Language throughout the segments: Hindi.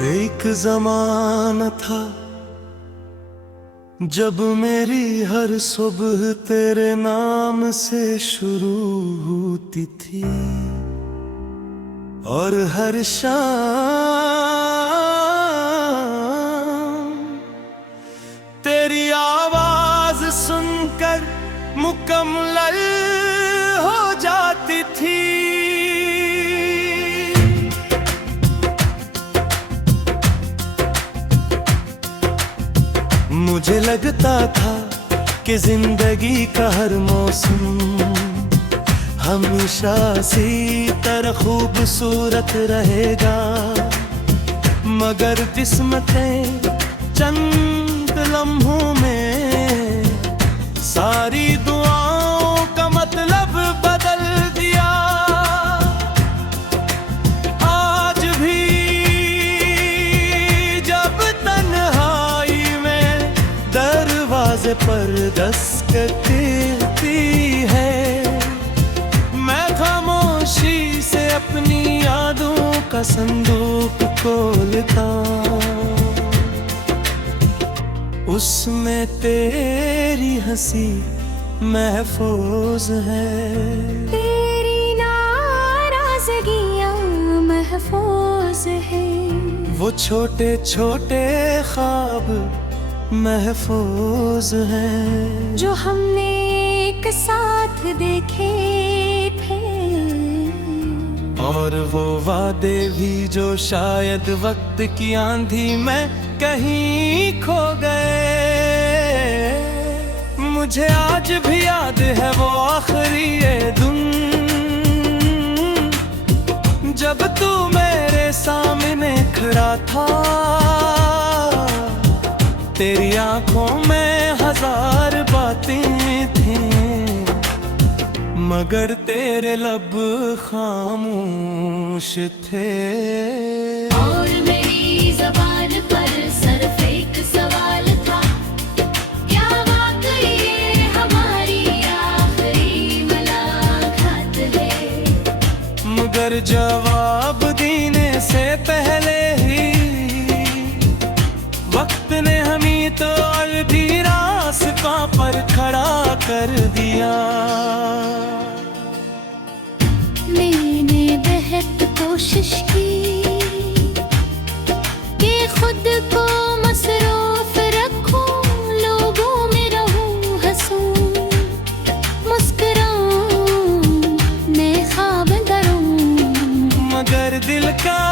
एक जमाना था जब मेरी हर सुबह तेरे नाम से शुरू होती थी और हर शाम तेरी आवाज सुनकर मुकम्मल हो जाती थी। मुझे लगता था कि जिंदगी का हर मौसम हमेशा सी तरह खूबसूरत रहेगा, मगर किस्मतें चंद लम्हों में सारी दुआओं का मतलब बदल दिया। आज भी जब तन्हाई में दरवाजे पर दस्तक है, मैं खामोशी से अपनी यादों का संदूक खोलता, उसमें तेरी हंसी महफूज है, तेरी नाराज़गियाँ महफूज है, वो छोटे छोटे ख्वाब महफूज हैं जो हमने एक साथ देखे थे, और वो वादे भी जो शायद वक्त की आंधी में कहीं खो गए। मुझे आज भी याद है वो आखिरी ये दिन जब तू मेरे सामने खड़ा था, तेरी आंखों में हजार बातें थीं, मगर तेरे लब खामोश थे। और मेरी ज़बान पर सिर्फ एक सवाल था, क्या वाकई ये हमारी आखिरी मुलाकात है? मगर जवाब देने से पहले ही वक्त ने हमें तो अलभी रास्ता पर खड़ा कर दिया। मैंने बेहद कोशिश की कि खुद को मसरूफ रखूं, लोगों में रहूं, हंसूं, मुस्कुराऊं, मैं ख्वाब करूं, मगर दिल का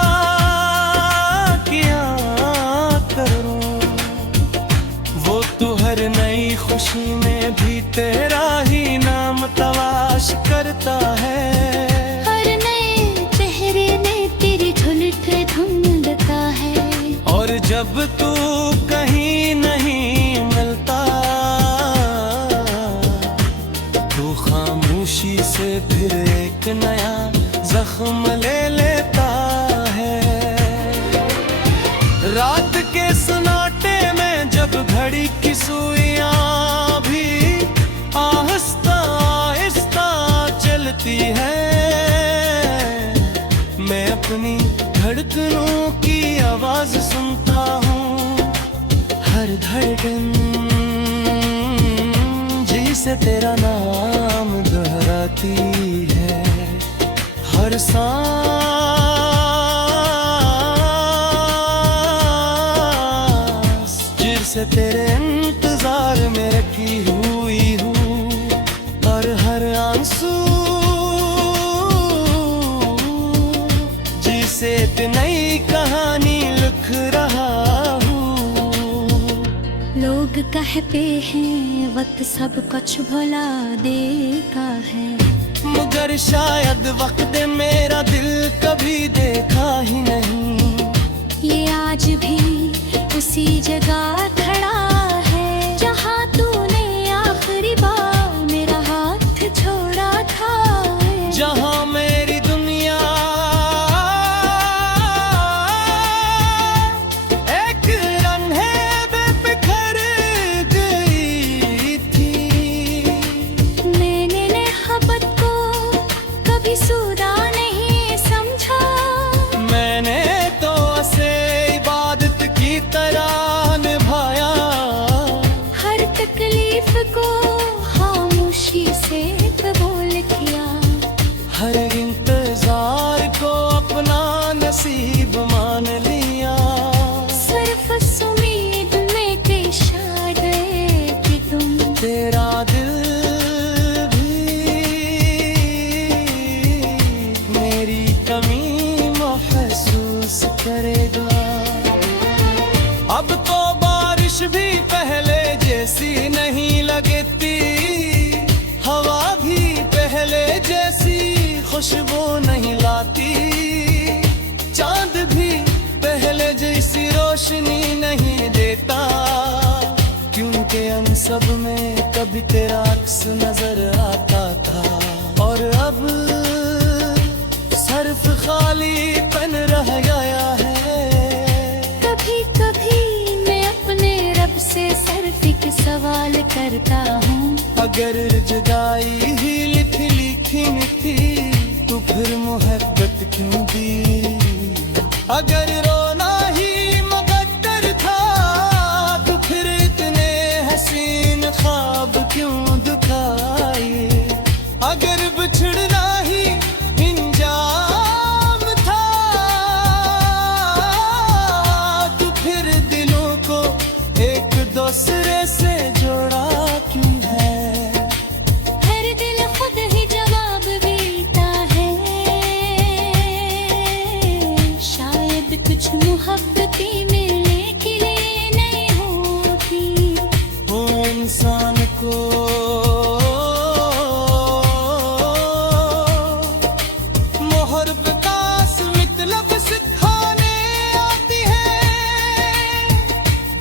क्या करूं, वो तो हर नई खुशी में भी तेरा ही नाम तलाश करता है, हर नए चेहरे ने तेरी झुलट ढूंढता है, और जब तू कहीं नहीं मिलता तू खामोशी से फिर एक नया जख्म ले लेता है। रात के सन्नाटे में जब घड़ी की सुइयां भी आहिस्ता आहिस्ता चलती है, मैं अपनी धड़कनों की आवाज सुनता हूँ, हर धड़कन जिसे तेरा नाम दोहराती है, हर सांस जिसे तेरे इंतजार में रखी हुई हूँ, और हर आंसू जिसे एक नई कहानी लिख रहा हूँ। लोग कहते हैं वक्त सब कुछ भुला देता है, मगर शायद वक्त मेरा दिल कभी देखा ही नहीं, ये आज भी उसी जगह खड़ा है जहाँ तूने आखिरी बार मेरा हाथ छोड़ा था, जहाँ मेरी दुनिया एक लम्हे में बिखर गई थी। मैंने मोहब्बत को कभी सूदा नहीं समझा, मैंने तो ऐसे बारिश भी पहले जैसी नहीं लगती, हवा भी पहले जैसी खुशबू नहीं लाती, चांद भी पहले जैसी रोशनी नहीं देता, क्योंकि हम सब में कभी तेरा अक्स नजर आता था। और अब सिर्फ खालीपन रह गया है। कभी कभी मैं अपने रब से सिर्फ एक सवाल करता हूँ, अगर जुदाई ही लिखी न थी तो फिर मोहब्बत क्यों दी? अगर रोना ही मुकद्दर था तो फिर इतने हसीन ख्वाब क्यों दिखाए? अगर बिछड़ना ही इंजाम था तो फिर दिलों को एक दूसरे से जोड़ा क्यों है? हर दिल खुद ही जवाब देता है, शायद कुछ मोहब्बतें मिलने के लिए नहीं होती। वो इंसान को मोहब्बत का मतलब सिखाने आती है,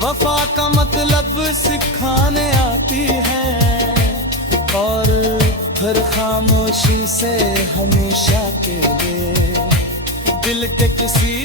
वफा का मतलब सिखाने आती है, और फिर खामोशी से हमेशा के लिए दिल के किसी